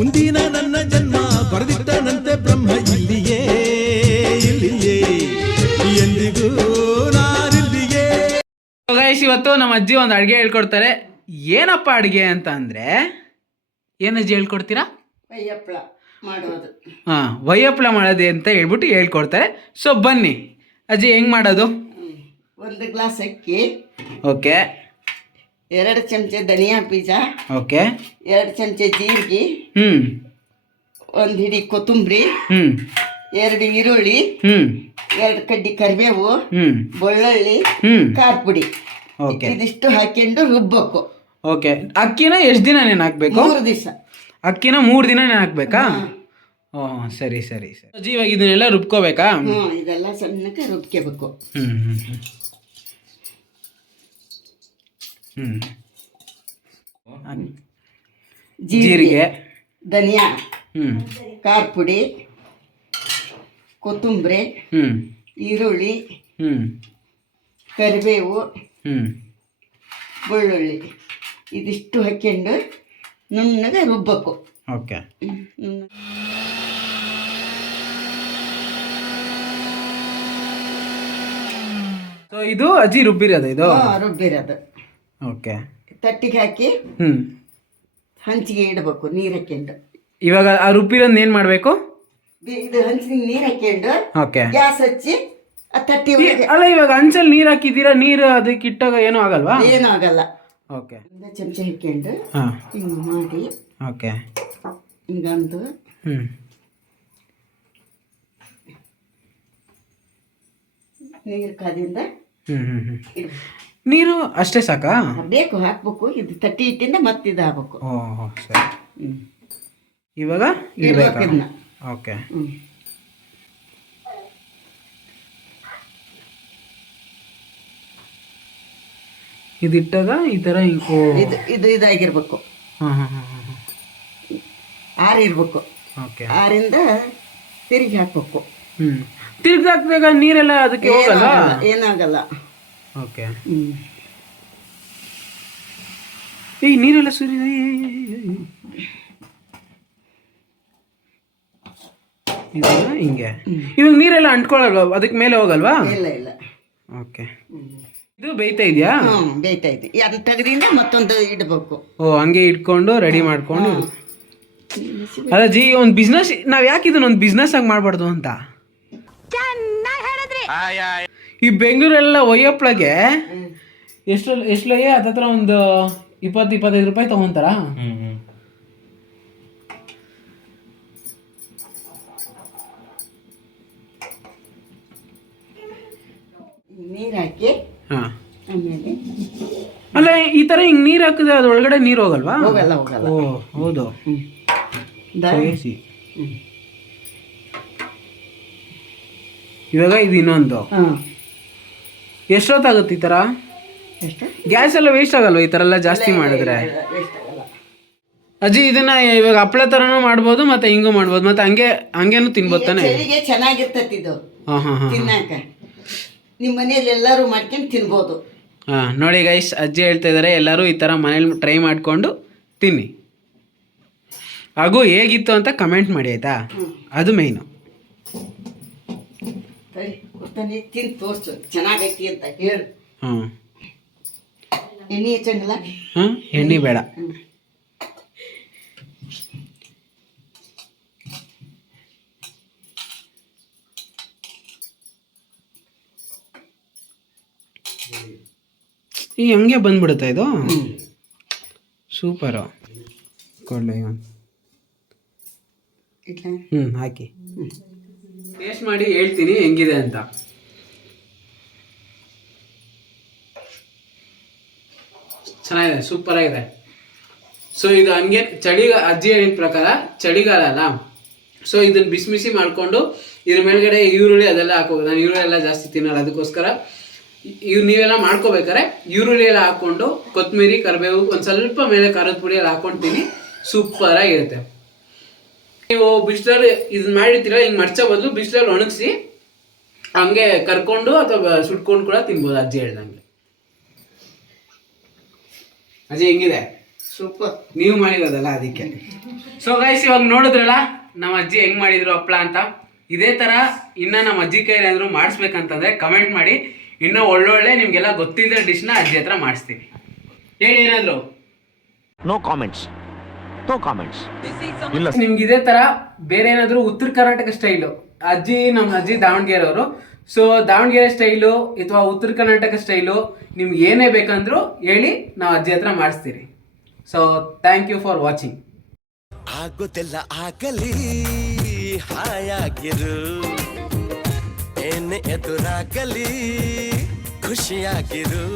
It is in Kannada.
ಮುಂದಿನ ನನ್ನ ಜನ್ಮ ಬರೆದಿಟ್ಟನಂತೆ ಬ್ರಹ್ಮ ಇಲ್ಲಿಯೇ ಎಂದಿಗೂ ನಾನಿಲ್ಲಿಯೇ. ಗೈಸ್, ಇವತ್ತು ನಮ್ಮ ಅಜ್ಜಿ ಒಂದು ಅಡುಗೆ ಹೇಳ್ಕೊಡ್ತಾರೆ. ಏನಪ್ಪ ಅಡುಗೆ ಅಂತ ಅಂದರೆ, ಏನಜ್ಜಿ ಹೇಳ್ಕೊಡ್ತೀರಾ? ವಯ್ಯಪ್ಪಳ ಮಾಡೋದು. ವಯ್ಯಪ್ಪಳ ಮಾಡೋದು ಅಂತ ಹೇಳ್ಬಿಟ್ಟು ಹೇಳ್ಕೊಡ್ತಾರೆ. ಸೊ ಬನ್ನಿ ಅಜ್ಜಿ, ಹೆಂಗೆ ಮಾಡೋದು? 1 ಗ್ಲಾಸ್ ಅಕ್ಕಿ, ಓಕೆ. 2 ಚಮಚ ಧನಿಯಾ ಬೀಜ, ಓಕೆ. 2 ಚಮಚ ಜೀರಿಗೆ, 1 ಹಿಡಿ ಕೊತ್ತಂಬರಿ, 2 ಈರುಳ್ಳಿ, 2 ಕಡ್ಡಿ ಕರಿಬೇವು, ಬೆಳ್ಳುಳ್ಳಿ, ಖಾರ ಪುಡಿ, ಇದಿಷ್ಟು ಹಾಕೊಂಡು ರುಬ್ಬಬೇಕು. ಓಕೆ. ಅಕ್ಕಿನ ಎಷ್ಟು ದಿನ ನೆನೆ ಹಾಕ್ಬೇಕು? 3 ದಿವಸ. ಅಕ್ಕಿನ 3 ದಿನ ನೆನೆ ಹಾಕ್ಬೇಕಾ? ಸರಿ ಸರಿ ಸರಿ. ಅಜ್ಜಿ, ಇವಾಗ ಇದನ್ನೆಲ್ಲ ರುಬ್ಕೋಬೇಕಾ? ಇದೆಲ್ಲ ಸಣ್ಣಕ್ಕೆ ರುಬ್ಕೋಬೇಕು. ಜೀರಿಗೆ, ಧನಿಯಾ, ಖಾರ ಪುಡಿ, ಕೊತ್ತಂಬರಿ, ಈರುಳ್ಳಿ, ಕರಿಬೇವು, ಬೆಳ್ಳುಳ್ಳಿ, ಇದಿಷ್ಟು ಹಾಕ್ಕೊಂಡು ನುಣ್ಣಗೆ ರುಬ್ಬಬೇಕು. ಓಕೆ. ಸೊ ಇದು ಅಜ್ಜಿ ರುಬ್ಬಿರೋದು? ಇದು ರುಬ್ಬಿರೋದು. ಓಕೆ. ತಟ್ಟಿಗೆ ಹಾಕಿ ಹಂಚಿಗೆ ಇಡಬೇಕು, ನೀರು ಹಾಕ್ಕೊಂಡು. ಇವಾಗ ಆ ರುಬ್ಬಿರೋದು ಏನು ಮಾಡಬೇಕು? ಇದು ಹಂಚಿಗೆ ನೀರು ಹಾಕ್ಕೊಂಡು ಓಕೆ, ಗ್ಯಾಸ್ ಹಚ್ಚಿ ಆ ತಟ್ಟಿ. ಅಲ್ಲ, ಇವಾಗ ಹಂಚಲ್ಲಿ ನೀರು ಹಾಕಿದ್ದೀರಾ, ನೀರು ಅದಕ್ಕೆ ಇಟ್ಟಾಗ ಏನೂ ಆಗಲ್ವಾ? ಏನೂ ಆಗಲ್ಲ. ಓಕೆ. 1 ಚಮಚ ಹಾಕ್ಕೊಂಡು ಹಿಂಗೆ ಮಾಡಿ. ಓಕೆ. ಹಿಂಗಂದು ನೀರು ಕಾದಿಂದ ನೀರು ಅಷ್ಟೇ ಸಾಕಾ? ಬೇಕು, ಹಾಕ್ಬೇಕು. ಇದು ತಟ್ಟಿ ಇಟ್ಟಿಂದ ಮತ್ತಿದು ಹಾಕ್ಬೇಕು. ಓಹ್, ಸರಿ. ಇವಾಗ ಇಡಬೇಕು ಇದನ್ನ. ಓಕೆ. ಇದಿಟ್ಟಾಗ ಈ ಥರ ಇದು ಇದಾಗಿರ್ಬೇಕು. ಆರಿರ್ಬೇಕು. ಓಕೆ. ಆರಿಂದ ತಿರುಗಿ ಹಾಕ್ಬೇಕು. ತಿರ್ಗಿ ಹಾಕ್ದಾಗ ನೀರೆಲ್ಲ ಅದಕ್ಕೆ ಹೋಗಲ್ಲ? ಏನಾಗಲ್ಲ. ಓಕೆ. ಈ ನೀರೆಲ್ಲ ಸುರಿದ ಹಿಂಗೆ. ಇವಾಗ ನೀರೆಲ್ಲ ಅಂಟ್ಕೊಳ್ಳಲ್ವಾ? ಅದಕ್ಕೆ ಮೇಲೆ ಹೋಗಲ್ವಾ? ಇಲ್ಲ ಇಲ್ಲ. ಓಕೆ. ಇದು ಬೇಯ್ತಾ ಇದೆಯಾ? ಬೇಯ್ತಾ ಇದೆ. ಅದು ತೆಗೆದಿಂದ ಮತ್ತೊಂದು ಇಡಬೇಕು. ಓ, ಹಂಗೆ ಇಟ್ಕೊಂಡು ರೆಡಿ ಮಾಡ್ಕೊಂಡು. ಅಲ್ಲ ಜಿ, ಒಂದು ಬಿಸ್ನೆಸ್ ನಾವು ಯಾಕೆ ಇದನ್ನ ಒಂದು ಬಿಸ್ನೆಸ್ ಆಗಿ ಮಾಡಬಾರ್ದು ಅಂತ. ಈ ಬೆಂಗಳೂರೆಲ್ಲ ಒಯ್ಯಪ್ಪಳಗೆ ಎಷ್ಟೊಯ್ಯ ಹತ್ತತ್ರ ಒಂದು 20-25 ರೂಪಾಯಿ ತಗೊಂತಾರ. ನೀರು ಹಾಕಿ ಆಮೇಲೆ ಅಲ್ಲ, ಈ ತರ ಹಿಂಗ್ ನೀರ್ ಹಾಕಿದ್ರೆ ಅದ್ರೊಳಗಡೆ ನೀರು ಹೋಗಲ್ವಾ? ಹೋಗಲ್ಲ ಹೋಗಲ್ಲ. ಓ ಹೌದು. ಇವಾಗ ಇದು ಇನ್ನೊಂದು. ಎಷ್ಟೊತ್ತಾಗುತ್ತೆ ಈ ತರ? ಗ್ಯಾಸ್ ಎಲ್ಲ ವೇಸ್ಟ್ ಆಗಲ್ವಾ ಈ ತರ ಎಲ್ಲ ಜಾಸ್ತಿ ಮಾಡಿದ್ರೆ? ಅಜ್ಜಿ, ಇದನ್ನ ಇವಾಗ ಹಪ್ಪಳ ತರನು ಮಾಡ್ಬೋದು, ಮತ್ತೆ ಹಿಂಗೂ ಮಾಡ್ಬೋದು, ಮತ್ತೆ ಹಂಗೇನು ತಿನ್ಬೋದು ತಾನೆ? ಚೆನ್ನಾಗಿರ್ತೈತಿ ಇದು ತಿನ್ನಾಕ. ನಿಮ್ಮ ಮನೆಯಲ್ಲಿ ಎಲ್ಲರೂ ಮಾಡ್ಕೊಂಡು ತಿನ್ಬೋದು. ನೋಡಿ ಗೈಸ್, ಅಜ್ಜಿ ಹೇಳ್ತಾ ಇದ್ದಾರೆ ಎಲ್ಲರೂ ಈ ಥರ ಮನೇಲಿ ಟ್ರೈ ಮಾಡಿಕೊಂಡು ತಿನ್ನಿ. ಹಾಗೂ ಹೇಗಿತ್ತು ಅಂತ ಕಮೆಂಟ್ ಮಾಡಿ, ಆಯಿತಾ? ಅದು ಮೇಯ್ನು. ತಿಂದು ತೋರಿಸು ಚೆನ್ನಾಗೈತಿ ಅಂತ ಹೇಳು. ಎಣ್ಣೆ ಹೆಚ್ಚಂಗಿಲ್ಲ? ಎಣ್ಣೆ ಬೇಡ. ಈ ಹಂಗೆ ಬಂದ್ಬಿಡುತ್ತಾ ಇದು? ಸೂಪರು. ಕೊಡ್ಲಿ ಹಾಕಿ ಟೇಸ್ಟ್ ಮಾಡಿ ಹೇಳ್ತೀನಿ ಹೆಂಗಿದೆ ಅಂತ. ಚೆನ್ನಾಗಿದೆ, ಸೂಪರ್ ಆಗಿದೆ. ಸೊ ಇದು ಹಂಗೆ ಅಜ್ಜಿ ಹೇಳಿದ ಪ್ರಕಾರ ಚಳಿಗಾಲ ಅಲ್ಲ, ಸೊ ಇದನ್ನ ಬಿಸಿ ಬಿಸಿ ಮಾಡಿಕೊಂಡು ಇದ್ರ ಮೇಲ್ಗಡೆ ಈರುಳ್ಳಿ ಅದೆಲ್ಲ ಹಾಕೋದು. ನಾನು ಈರುಳ್ಳಿ ಎಲ್ಲ ಜಾಸ್ತಿ ತಿನ್ನಲ್ಲ, ಅದಕ್ಕೋಸ್ಕರ ನೀವೆಲ್ಲ ಮಾಡ್ಕೋಬೇಕಾರೆ ಈರುಳ್ಳಿ ಎಲ್ಲ ಹಾಕ್ಕೊಂಡು ಕೊತ್ತಂಬರಿ ಕರಿಬೇವು ಒಂದು ಸ್ವಲ್ಪ ಮೇಲೆ ಖಾರದ ಪುಡಿ ಎಲ್ಲ ಹಾಕ್ಕೊಂತೀನಿ. ಸೂಪರ್ ಆಗಿರುತ್ತೆ. ನೀವು ಬಿಸಿಲಲ್ಲಿ ಇದನ್ನ ಮಾಡಿರ್ತೀರ, ಹಿಂಗೆ ಮರ್ಚ ಬದಲು ಬಿಸಿಲಲ್ಲಿ ಒಣಗಿಸಿ ಹಂಗೆ ಕರ್ಕೊಂಡು ಅಥವಾ ಸುಟ್ಕೊಂಡು ಕೂಡ ತಿನ್ಬೋದು ಅಜ್ಜಿ ಹೇಳ್ದಂಗೆ. ಅಜ್ಜಿ ಹೆಂಗಿದೆ? ಸೂಪರ್. ನೀವು ಮಾಡಿರೋದಲ್ಲ ಅದಕ್ಕೆ. ಸೊ ಗೈಸ್ ಇವಾಗ ನೋಡಿದ್ರಲ್ಲ ನಮ್ಮ ಅಜ್ಜಿ ಹೆಂಗ್ ಮಾಡಿದ್ರು ಹಪ್ಳ ಅಂತ. ಇದೇ ತರ ಇನ್ನ ನಮ್ಮ ಅಜ್ಜಿ ಕೈಲಿ ಏನಾದ್ರು ಮಾಡಿಸ್ಬೇಕಂತಂದ್ರೆ ಕಮೆಂಟ್ ಮಾಡಿ. ಇನ್ನೂ ಒಳ್ಳೊಳ್ಳೆ ನಿಮ್ಗೆಲ್ಲ ಗೊತ್ತಿದ್ದ ಡಿಶ್ನ ಅಜ್ಜಿ ಹತ್ರ ಮಾಡಿಸ್ತೀವಿ. ಹೇಳಿ ಏನಾದ್ರು. No comments. ಇಲ್ಲ ನಿಮ್ಗೆ ಇದೇ ತರ ಬೇರೆ ಏನಾದ್ರು ಉತ್ತರ ಕರ್ನಾಟಕ ಸ್ಟೈಲು ನಮ್ಮ ಅಜ್ಜಿ ದಾವಣಗೆರೆ ಅವರು. ಸೊ ದಾವಣಗೆರೆ ಸ್ಟೈಲು ಅಥವಾ ಉತ್ತರ ಕರ್ನಾಟಕ ಸ್ಟೈಲು ನಿಮ್ಗೆ ಏನೇ ಬೇಕಂದ್ರೂ ಹೇಳಿ, ನಾವು ಅಜ್ಜಿ ಹತ್ರ ಮಾಡಿಸ್ತೀರಿ. So thank you for watching. ಆಗುತ್ತಿಲ್ಲ ಆಗಲಿ ಹಾಯಾಗಿರು, ಏನೇ ಎದುರಾಗಲಿ ಖುಷಿಯಾಗಿರು.